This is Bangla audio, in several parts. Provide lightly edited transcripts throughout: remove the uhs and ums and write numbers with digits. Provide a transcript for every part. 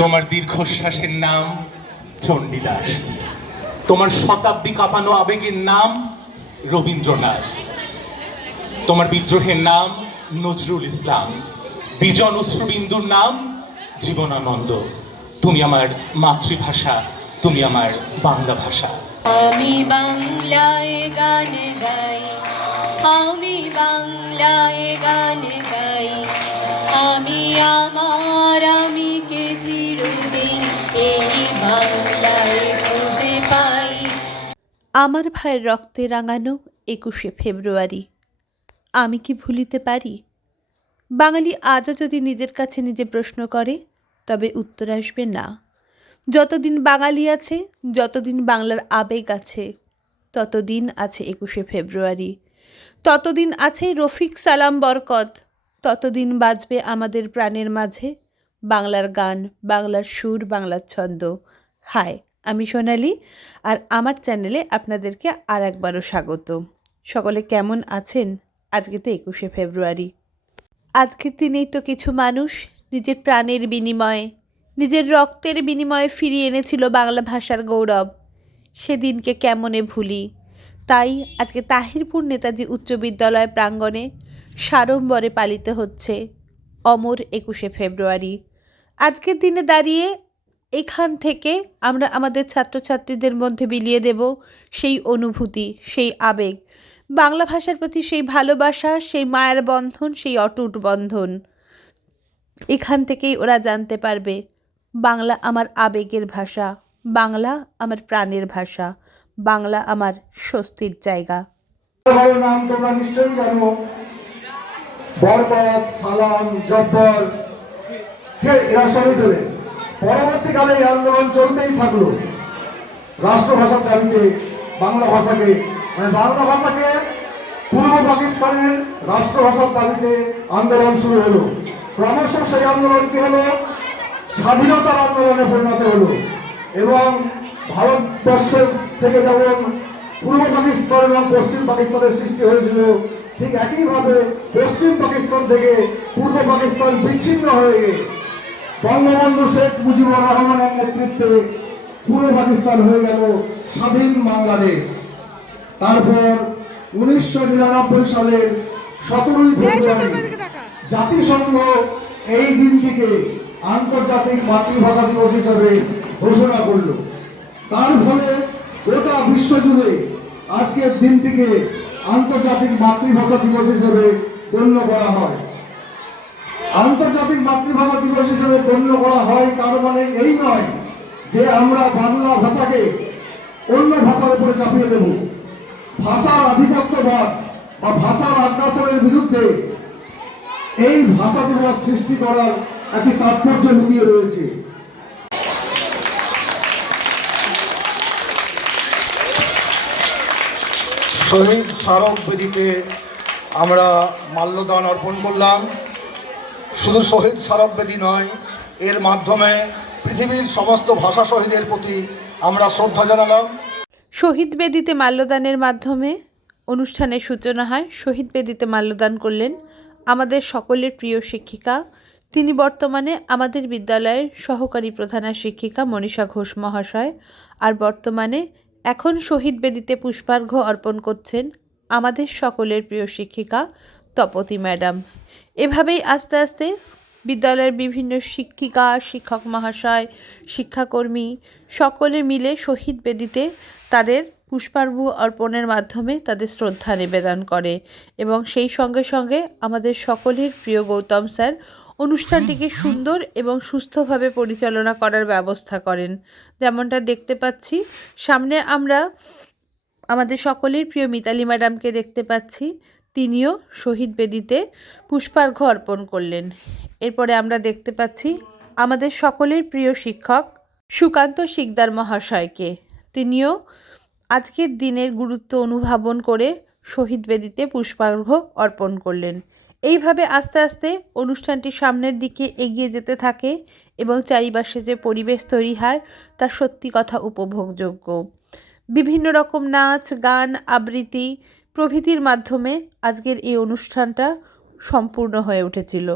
তোমার দীর্ঘশ্বাসের নাম চণ্ডীদাস, তোমার শতাব্দী কাঁপানো আবেগের নাম রবীন্দ্রনাথ, তোমার বিদ্রোহের নাম নজরুল ইসলাম, বিজন অশ্রুবিন্দুর নাম জীবনানন্দ। তুমি আমার মাতৃভাষা, তুমি আমার বাংলা ভাষা। আমি বাংলায় গান গাই, আমি বাংলায় গান গাই, আমি আমার আমিকে চিরদিন এই বাংলায় খুঁজে পাই। আমার ভাইয়ের রক্তে রাঙানো 21শে ফেব্রুয়ারি আমি কি ভুলিতে পারি? বাঙালি আজও যদি নিজের কাছে নিজে প্রশ্ন করে, তবে উত্তর আসবে না। যতদিন বাঙালি আছে, যতদিন বাংলার আবেগ আছে, ততদিন আছে 21শে ফেব্রুয়ারি, ততদিন আছে রফিক সালাম বরকত, ততদিন বাজবে আমাদের প্রাণের মাঝে বাংলার গান, বাংলার সুর, বাংলার ছন্দ। হাই, আমি সোনালি, আর আমার চ্যানেলে আপনাদেরকে আর একবারও স্বাগত। সকলে কেমন আছেন? আজকে তো 21শে ফেব্রুয়ারি। আজকের দিনেই তো কিছু মানুষ নিজের প্রাণের বিনিময়ে, নিজের রক্তের বিনিময়ে ফিরিয়ে এনেছিল বাংলা ভাষার গৌরব। সেদিনকে কেমনে ভুলি? তাই আজকে তাহিরপুর নেতাজি উচ্চ বিদ্যালয় প্রাঙ্গণে সাড়ম্বরে পালিত হচ্ছে অমর 21শে ফেব্রুয়ারি। আজকের দিনে দাঁড়িয়ে এখান থেকে আমরা আমাদের ছাত্রছাত্রীদের মধ্যে বিলিয়ে দেব সেই অনুভূতি, সেই আবেগ, বাংলা ভাষার প্রতি সেই ভালোবাসা, সেই মায়ের বন্ধন, সেই অটুট বন্ধন। এখান থেকেই ওরা জানতে পারবে বাংলা আমার আবেগের ভাষা, বাংলা আমার প্রাণের ভাষা, বাংলা আমার স্বস্তির জায়গা। নাম তোমরা নিশ্চয়ই জানো, বরকত, সালাম, জব্বর, এরা সবই দেবে। পরবর্তীকালে এই আন্দোলন চলতেই থাকলো রাষ্ট্রভাষার দাবিতে। বাংলা ভাষাকে বাংলা ভাষাকে পূর্ব পাকিস্তানের রাষ্ট্রভাষার দাবিতে আন্দোলন শুরু হলো। ক্রমশ সেই আন্দোলন কি হলো? স্বাধীনতার আন্দোলনে পরিণত হলো। এবং ভারতবর্ষের থেকে যেমন পূর্ব পাকিস্তান এবং পশ্চিম পাকিস্তানের সৃষ্টি হয়েছিল, ঠিক একইভাবে পশ্চিম পাকিস্তান থেকে পূর্ব পাকিস্তান বিচ্ছিন্ন হয়ে বঙ্গবন্ধু শেখ মুজিবুর রহমানের নেতৃত্বে পূর্ব পাকিস্তান হয়ে গেল স্বাধীন বাংলাদেশ। তারপর 1999 সালের 17ই ফেব্রুয়ারি জাতিসংঘ এই দিনটিকে আন্তর্জাতিক মাতৃভাষা দিবস হিসাবে ঘোষণা করল। তার ফলে গোটা বিশ্বজুড়ে আজকের দিনটিকে আন্তর্জাতিক মাতৃভাষা দিবস হিসেবে গণ্য করা হয়। আন্তর্জাতিক মাতৃভাষা দিবস হিসেবে গণ্য করা হয় তার মানে এই নয় যে আমরা বাংলা ভাষাকে অন্য ভাষার উপরে চাপিয়ে দেব। ভাষার আধিপত্যবাদ বা ভাষার আগ্রাসনের বিরুদ্ধে এই ভাষা দিবস সৃষ্টি করার একটি তাৎপর্য লুকিয়ে রয়েছে। শহীদ স্মারক বেদিতে আমরা মাল্যদান অর্পণ করলাম। শুধু শহীদ স্মারক বেদি নয়, এর মাধ্যমে পৃথিবীর সমস্ত ভাষা শহীদের প্রতি আমরা শ্রদ্ধা জানালাম। শহীদ বেদিতে মাল্যদানের মাধ্যমে অনুষ্ঠানের সূচনা হয়। শহীদ বেদিতে মাল্যদান করলেন আমাদের সকলের প্রিয় শিক্ষিকা, তিনি বর্তমানে আমাদের বিদ্যালয়ের সহকারী প্রধানা শিক্ষিকা মনীষা ঘোষ মহাশয়। আর বর্তমানে এখন শহীদ বেদিতে পুষ্পার্ঘ্য অর্পণ করছেন আমাদের সকলের প্রিয় শিক্ষিকা তপতী ম্যাডাম। এভাবেই আস্তে আস্তে বিদ্যালয়ের বিভিন্ন শিক্ষিকা, শিক্ষক মহাশয়, শিক্ষাকর্মী সকলে মিলে শহীদ বেদিতে তাদের পুষ্পার্ঘ্য অর্পণের মাধ্যমে তাদের শ্রদ্ধা নিবেদন করে। এবং সেই সঙ্গে সঙ্গে আমাদের সকলের প্রিয় গৌতম স্যার অনুষ্ঠানটিকে সুন্দর এবং সুস্থভাবে পরিচালনা করার ব্যবস্থা করেন। যেমনটা দেখতে পাচ্ছি সামনে আমরা আমাদের সকলের প্রিয় মিতালি ম্যাডামকে দেখতে পাচ্ছি, তিনিও শহীদ বেদিতে পুষ্পার্ঘ্য অর্পণ করলেন। এরপরে আমরা দেখতে পাচ্ছি আমাদের সকলের প্রিয় শিক্ষক সুকান্ত শিকদার মহাশয়কে, তিনিও আজকের দিনের গুরুত্ব অনুধাবন করে শহীদ বেদিতে পুষ্পার্ঘ্য অর্পণ করলেন। এইভাবে আস্তে আস্তে অনুষ্ঠানটি সামনের দিকে এগিয়ে যেতে থাকে এবং চারিপাশে যে পরিবেশ তৈরি হয় তা সত্যি কথা উপভোগযোগ্য। বিভিন্ন রকম নাচ, গান, আবৃত্তি প্রভৃতির মাধ্যমে আজকের এই অনুষ্ঠানটা সম্পূর্ণ হয়ে উঠেছিল।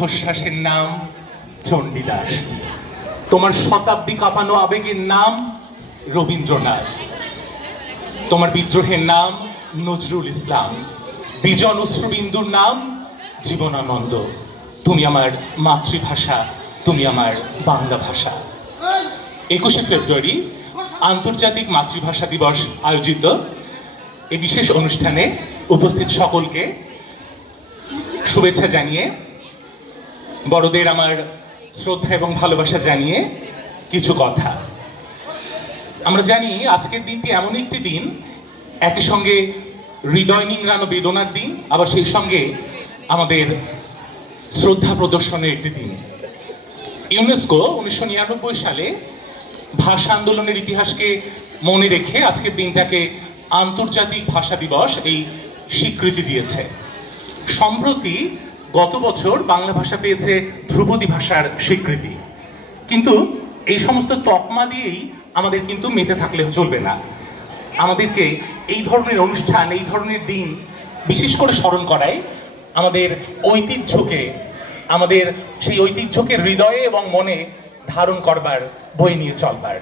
দীর্ঘশ্বাসের নাম চণ্ডীদাস, তোমার শতাব্দী কাঁপানো আবেগের নাম রবীন্দ্রনাথ, তোমার বিদ্রোহের নাম নজরুল ইসলাম, বিজন অশ্রুবিন্দুর নাম জীবনানন্দ। তুমি আমার মাতৃভাষা, তুমি আমার বাংলা ভাষা। 21শে ফেব্রুয়ারি আন্তর্জাতিক মাতৃভাষা দিবস আয়োজিত এই বিশেষ অনুষ্ঠানে উপস্থিত সকলকে শুভেচ্ছা জানিয়ে, বড়দের আমার শ্রদ্ধা এবং ভালোবাসা জানিয়ে কিছু কথা। আমরা জানি আজকের দিনটি এমন একটি দিন, একই সঙ্গে হৃদয় নিংড়ানো বেদনার দিন, আবার সেই সঙ্গে আমাদের শ্রদ্ধা প্রদর্শনের একটি দিন। ইউনেস্কো 1999 সালে ভাষা আন্দোলনের ইতিহাসকে মনে রেখে আজকের দিনটাকে আন্তর্জাতিক ভাষা দিবস এই স্বীকৃতি দিয়েছে। সম্প্রতি গত বছর বাংলা ভাষা পেয়েছে ধ্রুপদী ভাষার স্বীকৃতি। কিন্তু এই সমস্ত তকমা দিয়েই আমাদের কিন্তু মেতে থাকলে চলবে না। আমাদেরকে এই ধরনের অনুষ্ঠান, এই ধরনের দিন বিশেষ করে স্মরণ করায় আমাদের ঐতিহ্যকে, আমাদের সেই ঐতিহ্যকে হৃদয়ে এবং মনে ধারণ করবার, বয়ে নিয়ে চলবার।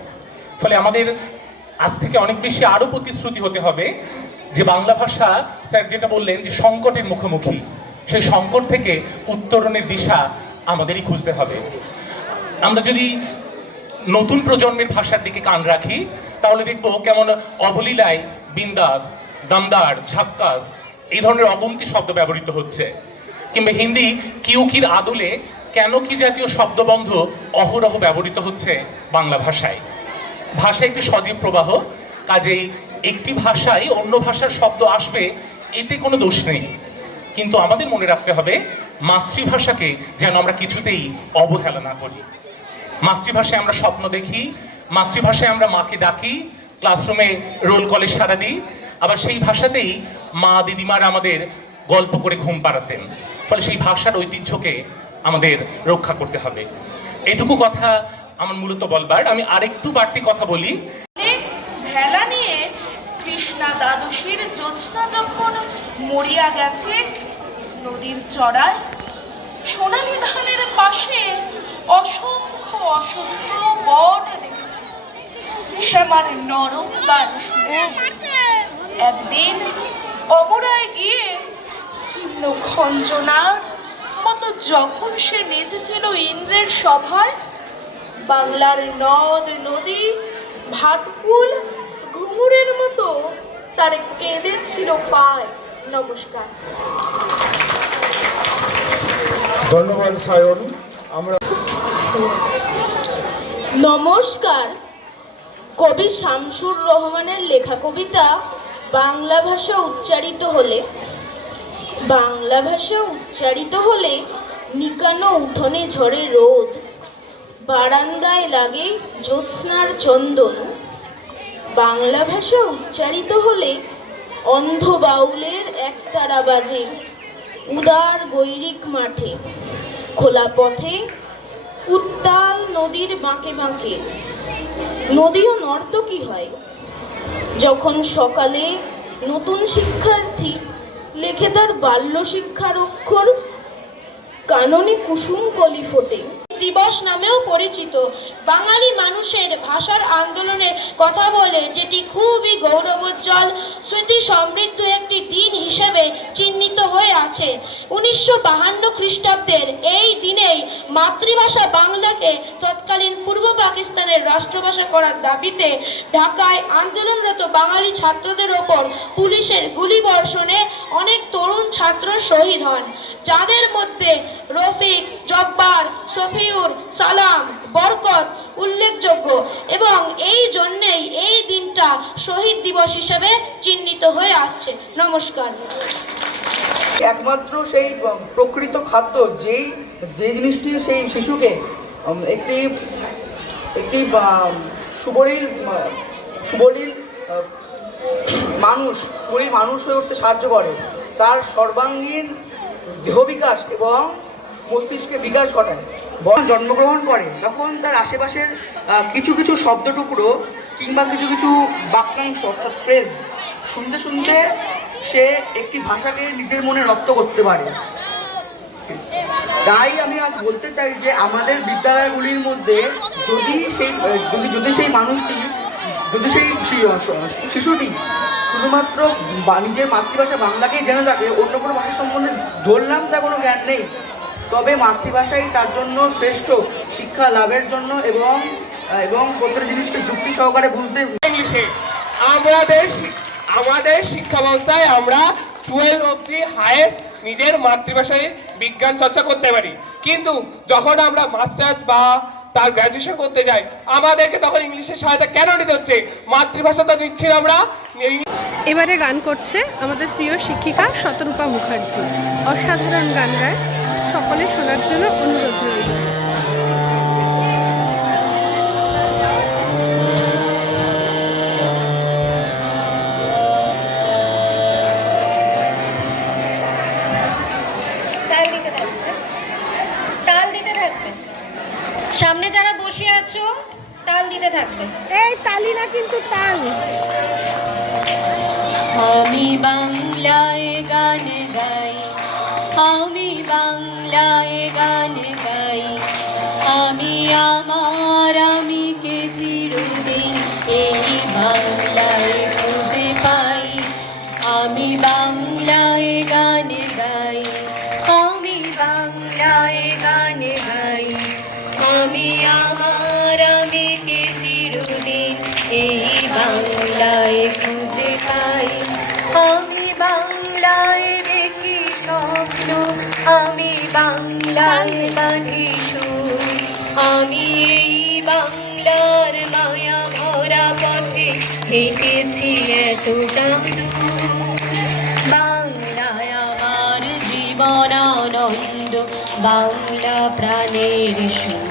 ফলে আমাদের আজ থেকে অনেক বেশি আরো প্রতিশ্রুতি হতে হবে যে বাংলা ভাষা, স্যার যেটা বললেন যে সংকটের মুখোমুখি, সেই সংকট থেকে উত্তরণের দিশা আমাদেরই খুঁজতে হবে। আমরা যদি নতুন প্রজন্মের ভাষার দিকে কান রাখি তাহলে দেখবো কেমন অবলীলায় বিন্দাস, দমদার, ঝাক্কাস এই ধরনের অগুন্তি শব্দ ব্যবহৃত হচ্ছে, কিংবা হিন্দি কিউ কির আদলে কেন কি জাতীয় শব্দবন্ধ অহরহ ব্যবহৃত হচ্ছে বাংলা ভাষায়। ভাষা একটি সজীব প্রবাহ, কাজেই একটি ভাষায় অন্য ভাষার শব্দ আসবে, এতে কোনো দোষ নেই। কিন্তু আমাদের মনে রাখতে হবে মাতৃভাষাকে যেন আমরা কিছুতেই অবহেলা না করি। মাতৃভাষায় আমরা স্বপ্ন দেখি, মাতৃভাষায় আমরা মাকে ডাকি, ক্লাসরুমে রোল কলে সাড়া দিই, আবার সেই ভাষাতেই মা দিদিমারা আমাদের গল্প করে ঘুম পাড়াতেন। ফলে সেই ভাষার ঐতিহ্যকে আমাদের রক্ষা করতে হবে। এটুকু কথা আমার মূলত বলবার। আমি আরেকটু বাড়তি কথা বলি। ভেলা নিয়ে কৃষ্ণা দ্বাদশীর জ্যোৎস্না যখন মরিয়া গেছে নদীর চড়ায়, সোনালী ধানের পাশে অসংখ্য অসংখ্য বট দেখেছে শ্যামার নরম বান। একদিন অমরায় গিয়ে ছিন্ন খঞ্জনার মতো যখন সে নেচেছিল ইন্দ্রের সভায়, বাংলার নদ নদী ভাটফুল ঘুঙুরের মতো তার কেঁদেছিল পায়। নমস্কার। ধন্যবাদ সায়ন। আমরা নমস্কার। কবি শামসুর রহমানের লেখা কবিতা বাংলা ভাষা উচ্চারিত হলে নিকানো উঠোনে ঝরে রোদ, বারান্দায় লাগে জ্যোৎস্নার চন্দন। বাংলা ভাষা উচ্চারিত হলে অন্ধ বাউলের একতারা বাজে উদার গৈরিক মাঠে, খোলা পথে উত্তাল নদীর বাঁকে বাঁকে। নদীও নর্তকী হয় যখন সকালে নতুন শিক্ষার্থী লেখে তার বাল্য শিক্ষার অক্ষর, কাননে কুসুম কলি ফোটে। দিবস নামেও পরিচিত বাঙালি মানুষের ভাষার আন্দোলনের কথা বলে, যেটি খুবই গৌরবোজ্জ্বল স্মৃতি সমৃদ্ধ একটি দিন হিসেবে চিহ্নিত হয়ে আছে। 1952 খ্রিস্টাব্দের এই দিনেই মাতৃভাষা বাংলাকে তৎকালীন পূর্ব পাকিস্তানের রাষ্ট্রভাষা করার দাবিতে ঢাকায় আন্দোলনরত বাঙালি ছাত্রদের ওপর পুলিশের গুলিবর্ষণে অনেক তরুণ ছাত্র শহীদ হন, যাদের মধ্যে রফিক, জব্বার, শফিউর, সালাম, বরকত উল্লেখযোগ্য, এবং এই জন্যেই এই দিনটা শহীদ দিবস হিসেবে চিহ্নিত হয়ে আসছে। নমস্কার। একমাত্র সেই প্রকৃত খাদ্য যে জিনিসটি সেই শিশুকে একটি সুবলীল মানুষ হয়ে উঠতে সাহায্য করে, তার সর্বাঙ্গীন দেহ বিকাশ এবং মস্তিষ্কের বিকাশ ঘটায়। জন্মগ্রহণ করে তখন তার আশেপাশের কিছু কিছু শব্দ টুকরো কিংবা কিছু কিছু বাক্যাংশ অর্থাৎ ফ্রেজ শুনতে শুনতে সে একটি ভাষাকে নিজের মনে রপ্ত করতে পারে। তাই আমি আজ বলতে চাই যে আমাদের বিদ্যালয়গুলির মধ্যে যদি সেই মানুষটি, যদি সেই শিশুটি শুধুমাত্র নিজের মাতৃভাষা বাংলাকেই জেনে থাকে, অন্য কোনো ভাষা সম্বন্ধে ধরলাম তার কোনো জ্ঞান নেই, তবে মাতৃভাষাই তার জন্য শ্রেষ্ঠ শিক্ষা লাভের জন্য এবং প্রত্যেক জিনিসকে যুক্তি সহকারে বুঝতে। ইংলিশে আমাদের শিক্ষা ব্যবস্থায় আমরা 12 অবধি হায়েস্ট নিজের মাতৃভাষায় বিজ্ঞান চর্চা করতে পারি, কিন্তু যখন আমরা মাস্টার্স বা তার গ্র্যাজুয়েশন করতে যাই আমাদেরকে তখন ইংলিশের সহায়তা কেন নিতে হচ্ছে? মাতৃভাষা তো দিচ্ছি না আমরা। এবারে গান করছে আমাদের প্রিয় শিক্ষিকা শতরূপা মুখার্জি। অসাধারণ গান গায়, সকলে শোনার জন্য অনুরোধ রইল। তাল দিতে থাকবে। সামনে যারা বসে আছো তাল দিতে থাকবে। এই তালি না, কিন্তু তাল। আমি বাংলায় গান গাই, আমি বাংলায় গান গাই, আমি আমার আমিকে চিরদিন এই বাংলায় খুঁজে পাই। আমি বাংলায় গান গাই, আমি বাংলায় গান গাই, আমি আমার আমিকে চিরদিন এই বাংলায় খুঁজে পাই। আমি বাংলায় দেখি স্বপ্ন, আমি বাংলায় বাঁধি সুর, আমি এই বাংলার মায়া ভরা পথে হেঁটেছি এতটা দূর। বাংলায় আমার জীবন আনন্দ, বাংলা প্রাণের সুর।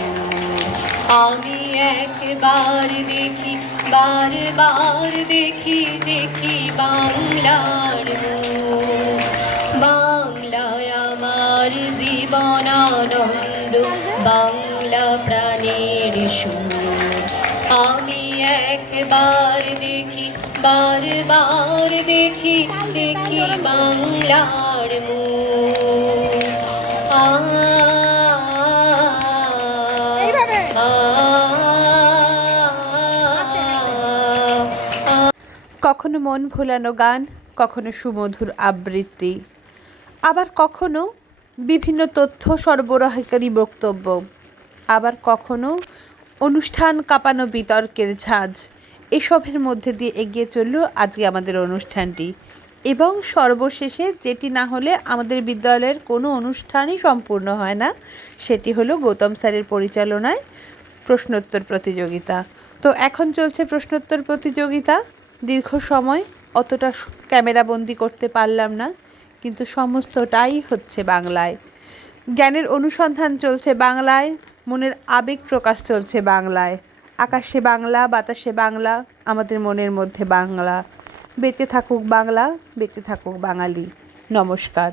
আমি একবার দেখি, বারবার দেখি বাংলার মুখ। বাংলায় আমার জীবন আনন্দ, বাংলা প্রাণের সুর। আমি একবার দেখি, বারবার দেখি বাংলার মুখ। কখনো মন ভোলানো গান, কখনো সুমধুর আবৃত্তি, আবার কখনো বিভিন্ন তথ্য সরবরাহকারী বক্তব্য, আবার কখনো অনুষ্ঠান কাঁপানো বিতর্কের ঝাঁজ। এসবের মধ্যে দিয়ে এগিয়ে চলল আজকে আমাদের অনুষ্ঠানটি, এবং সর্বশেষে যেটি না হলে আমাদের বিদ্যালয়ের কোনো অনুষ্ঠানই সম্পূর্ণ হয় না, সেটি হলো গৌতম স্যারের পরিচালনায় প্রশ্নোত্তর প্রতিযোগিতা। তো এখন চলছে প্রশ্নোত্তর প্রতিযোগিতা। দীর্ঘ সময় অতটা ক্যামেরাবন্দি করতে পারলাম না, কিন্তু সমস্তটাই হচ্ছে বাংলায়। জ্ঞানের অনুসন্ধান চলছে বাংলায়, মনের আবেগ প্রকাশ চলছে বাংলায়। আকাশে বাংলা, বাতাসে বাংলা, আমাদের মনের মধ্যে বাংলা। বেঁচে থাকুক বাংলা, বেঁচে থাকুক বাঙালি। নমস্কার।